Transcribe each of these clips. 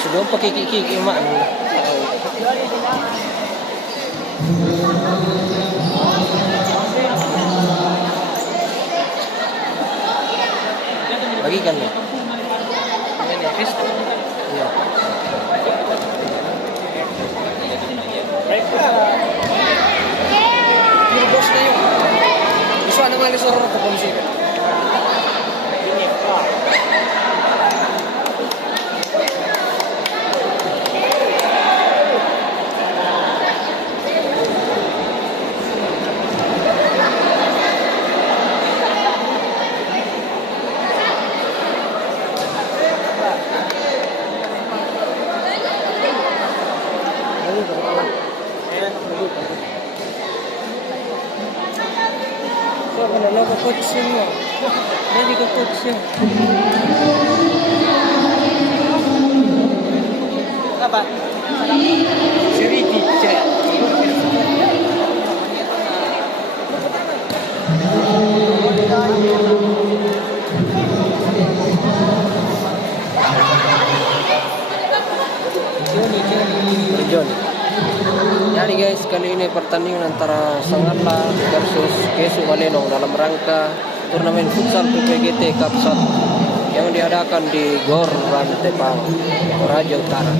Sudah pakikiki emak anu. Bagikan ya. Iya. Ini bosnya yuk. Bisa nama suruh ke polisi kan? So, kanala ko coaching mo. Dali ko coaching. Apa? Siriti. Johnny. Jadi guys, kali ini pertandingan antara Sangatla versus Kesu Walenong dalam rangka turnamen futsal PPGT Cup 1 yang diadakan di Gor Rantepang, Toraja Utara.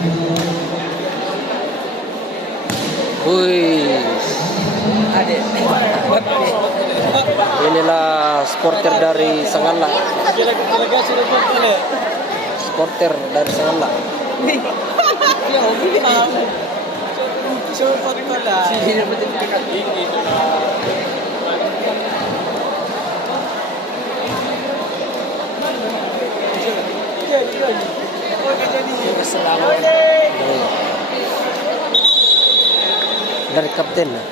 Wih, inilah supporter dari Sangatla. Supporter dari Sangatla. Dari kapten lah.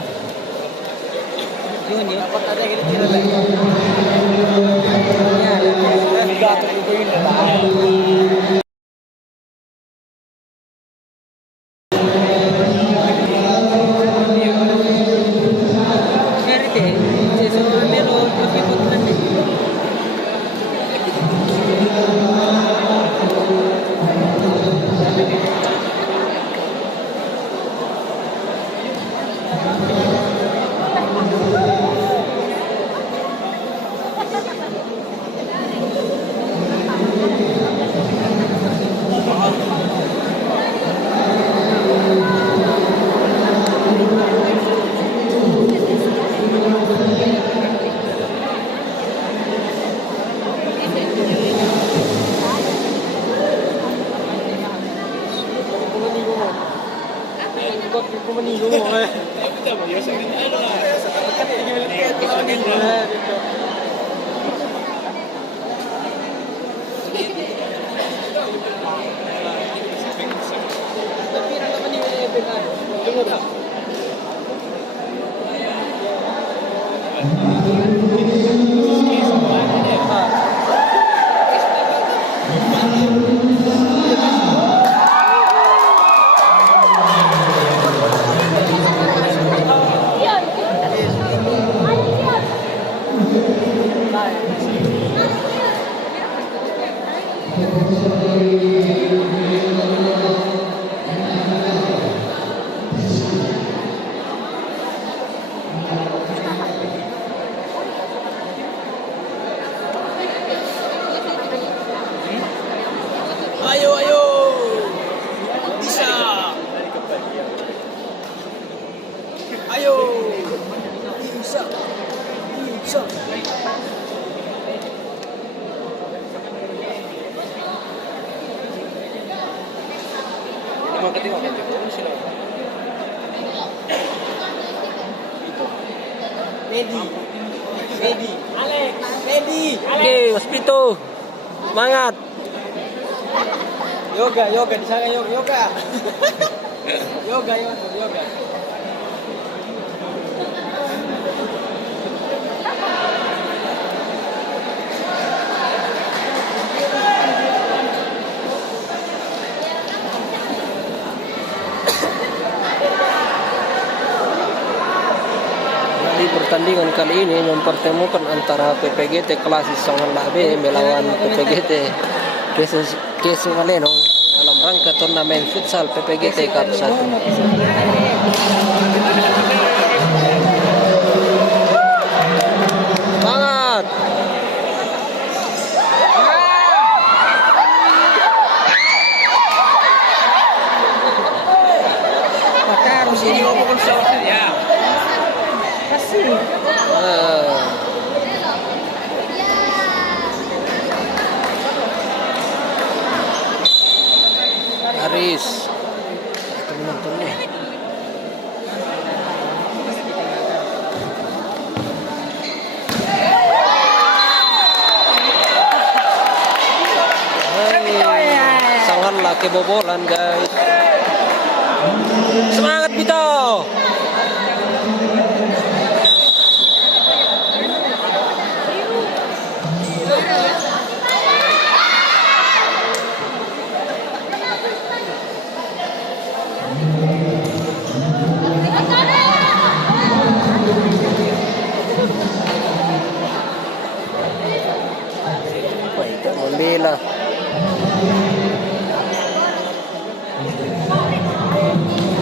Ayo, ayo, bisa. Ayo, bisa, bisa. Medi, Alex, Medi. Oke, Mas Pito. Semangat. Yoga di sana yoga. Yoga. Di pertandingan kali ini mempertemukan antara PPGT Klasis Sangatla B melawan PPGT Kesu Walenong dalam Rangka Turnamen Futsal PPGT Cup 1. Semangat. Maka harus ini ngomong sama ya. Kasih. Haris. Teman-teman. Sangatlah kebobolan guys. Semangat Bito. Baik, membela.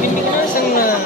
Bimbingan senang.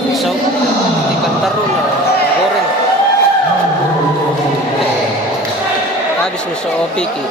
Pisau ikan tarun goreng. Habis musuh opiki.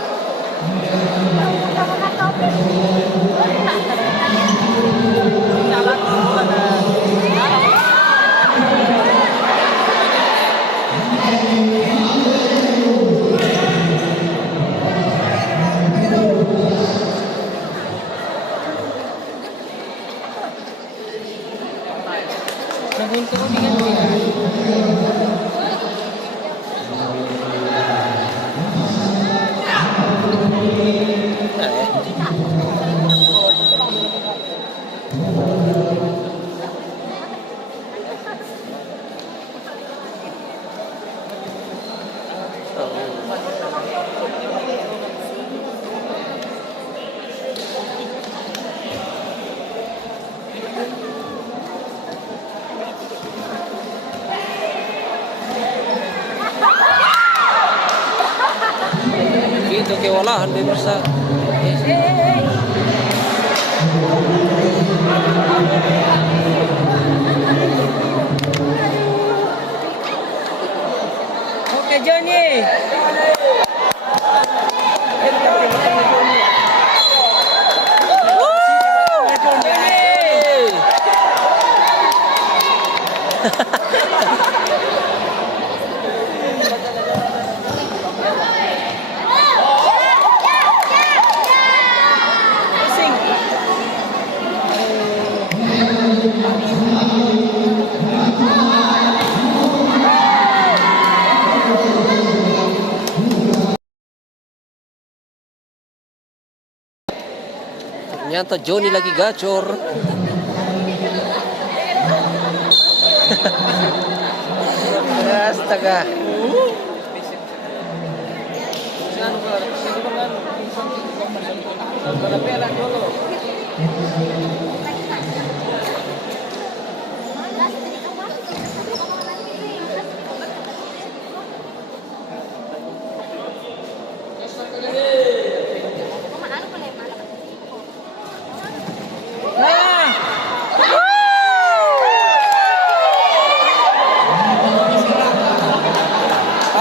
Gitu kewalahan dia bisa. Oke Johnny. Ternyata Johnny lagi gacor. Astaga.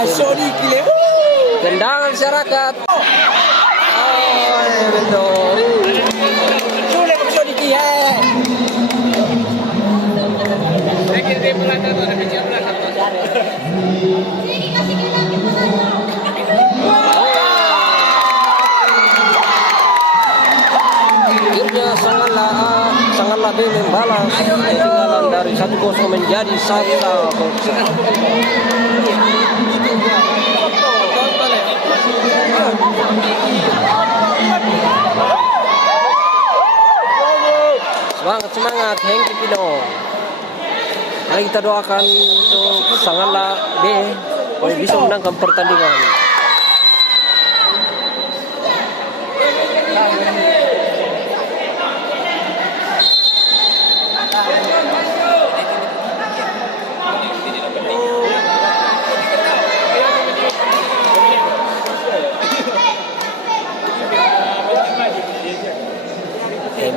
Sorry, kile. Tendangan masyarakat. Oh, betul. Sulit sorry kia. Akhirnya sangat lebih membalas ketinggalan dari 1-0 menjadi 1-0. Semangat Hengki Pino. Mari kita doakan untuk Sangala B supaya bisa menangkan pertandingan.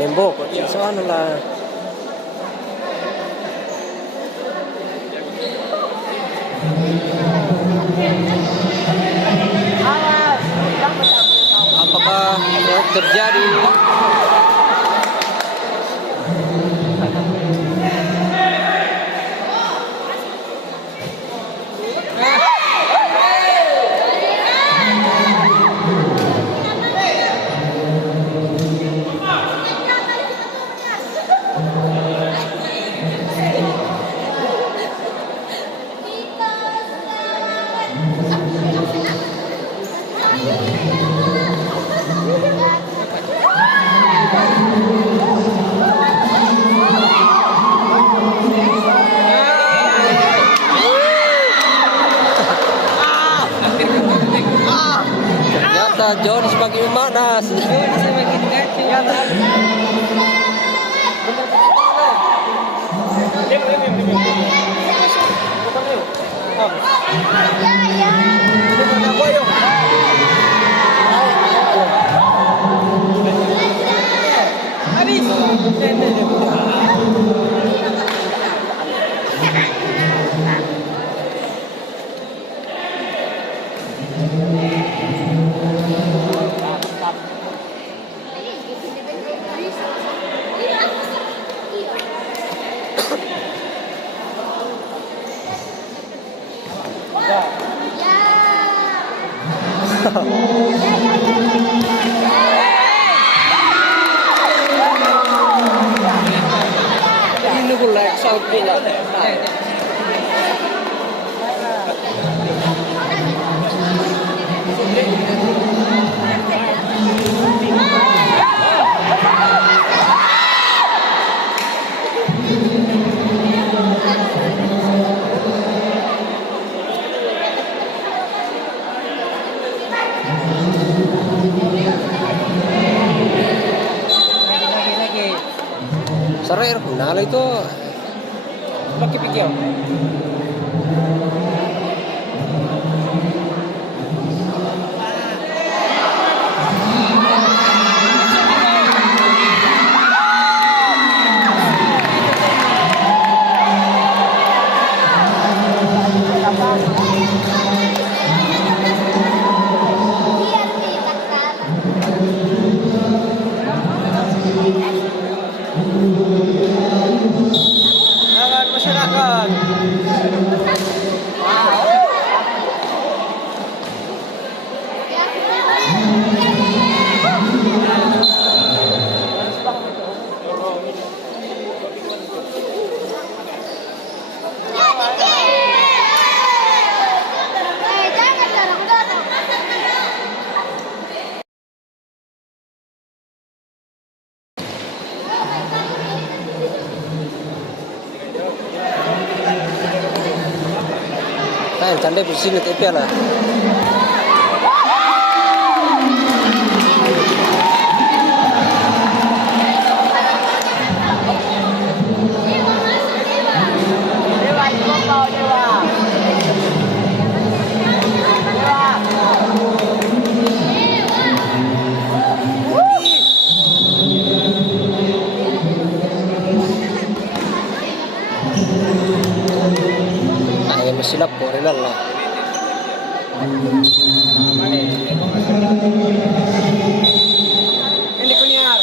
Membo kok sana lah. Apakah yang terjadi? Ternyata John semakin memanas. Ini pula salpinya. Serer, nah itu Pakai pikir. Masyarakat Kain tanda di sini tapi lah. Ay, masilap po rin lang. Ini kunyar.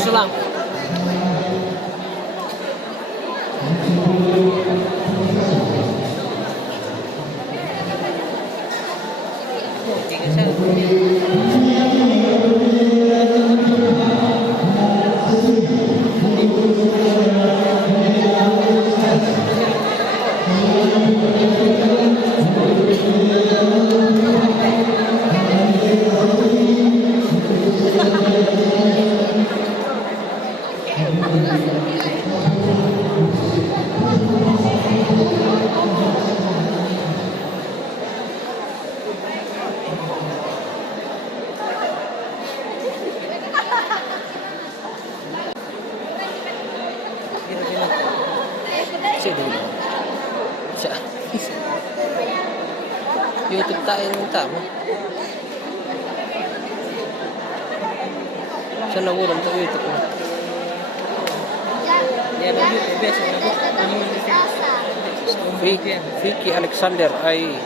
Selang. YouTube tayo ng tamo. Saan na ulam ito YouTube mo? Vicky Alexander ay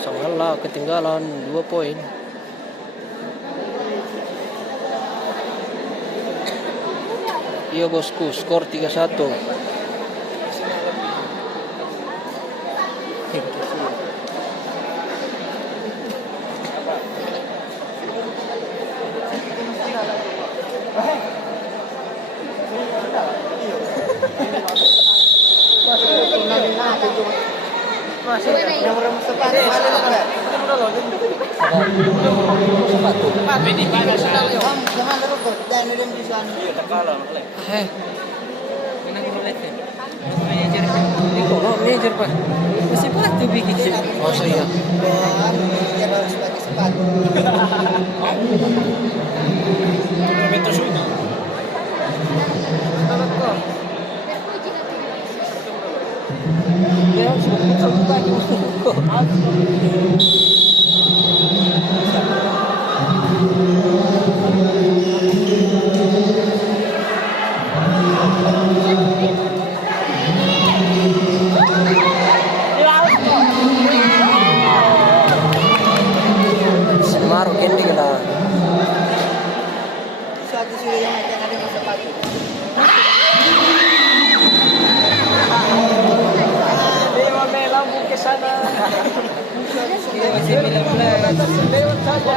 Sangala ketinggalan 2 poin. Iya bosku, skor 3-1. Manager pak, masih sepatu bikin. Oh saya. Harus pakai sepatu. Maru kendi kita. Suatu sih yang ada di sepatu. Dia mau lampu ke sana. Dia masih bilang lewat saja.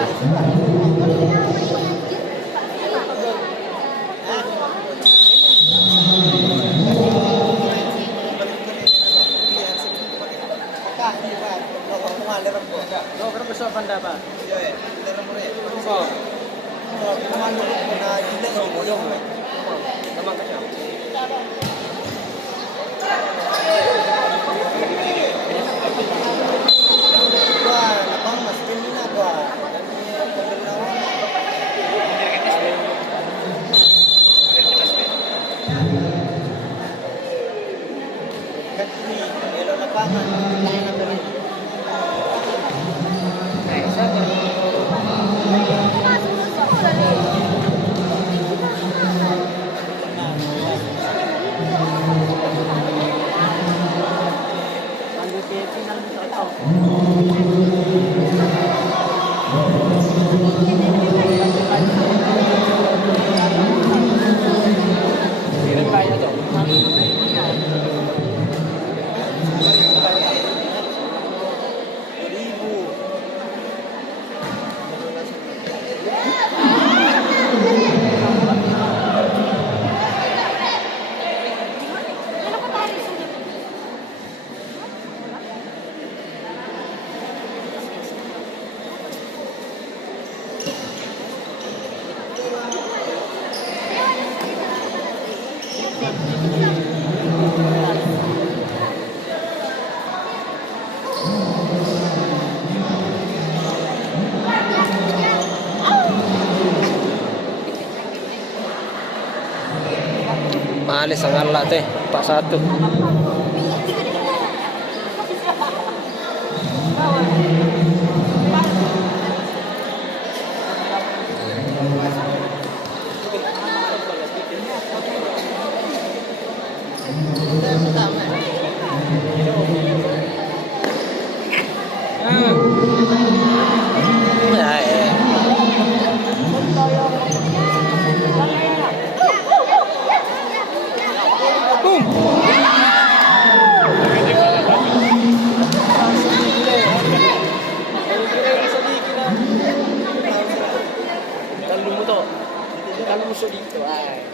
Maalis ang ala teh, 4-1. Kalau musuh dito ay.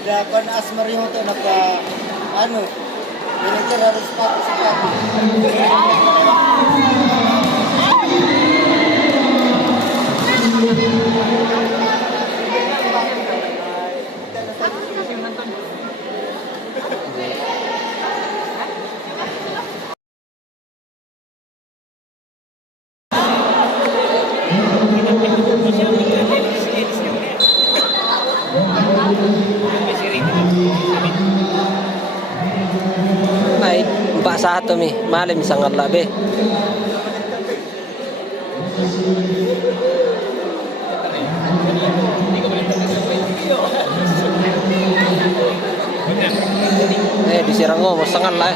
Dapat asmari mo to naka ano, manager harus sepatu. Ay, 4-1 mi. Malim sa ngala be. Disirango mo sa ngala.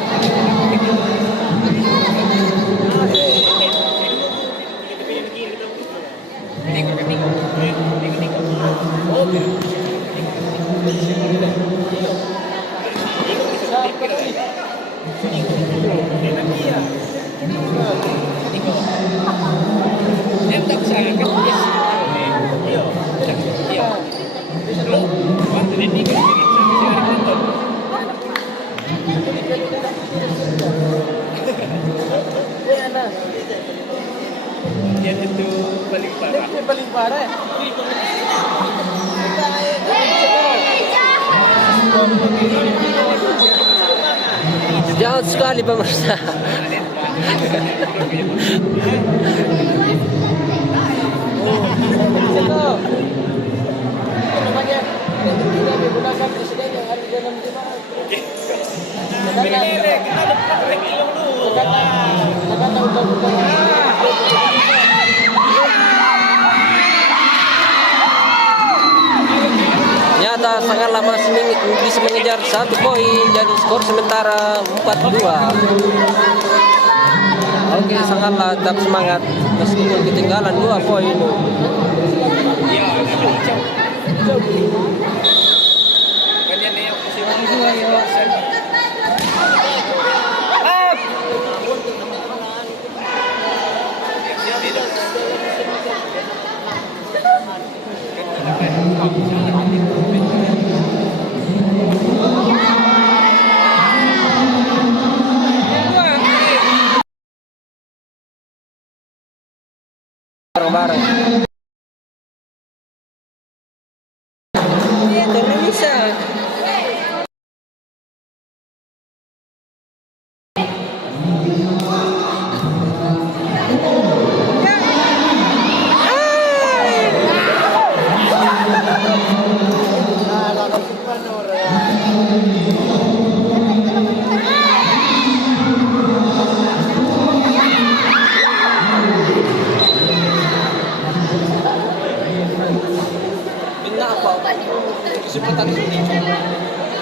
Yan itu paling parah. Itu paling parah. Jauh sekali pemirsa. Digunakan presiden yang ada dalam jemaah. Nyata sangat lama bisa mengejar 1 poin, jadi skor sementara 4-2. Oke, sangatlah tetap semangat meskipun ketinggalan 2 poin. Bareng-bareng. Bisa.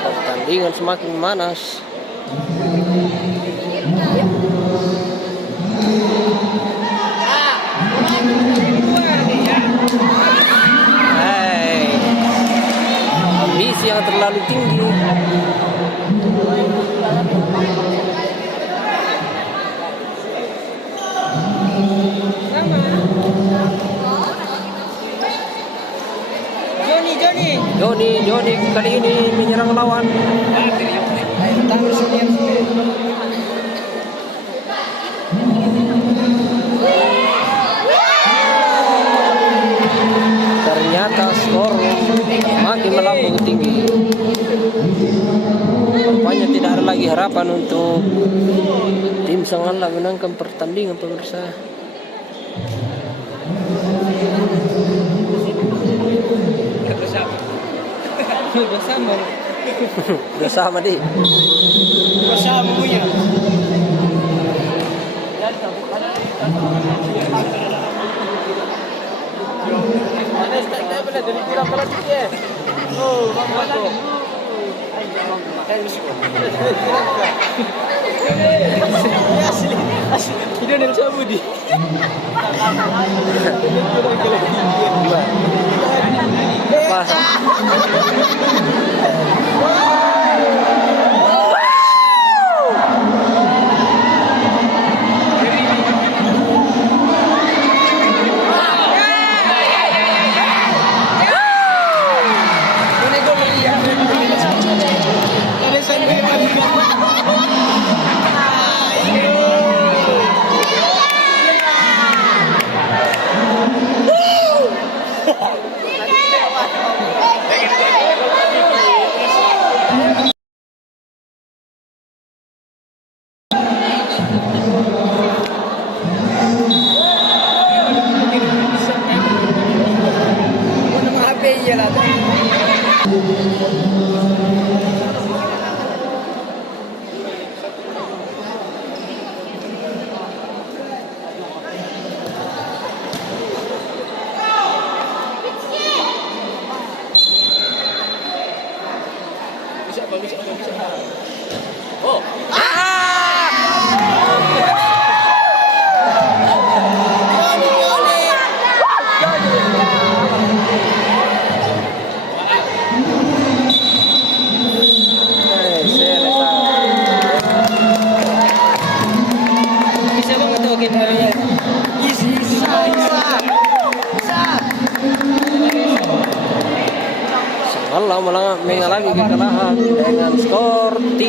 Pertandingan semakin manas. yang terlalu tinggi. Joni kali ini menyerang lawan. Ternyata skor makin melambung tinggi. Rupanya tidak ada lagi harapan untuk tim Sangala menangkan pertandingan, pemirsa. Bersama di. Bersama punya. Ini ada sabu di. Apa? Allah mengalami kekalahan dengan skor 3-5.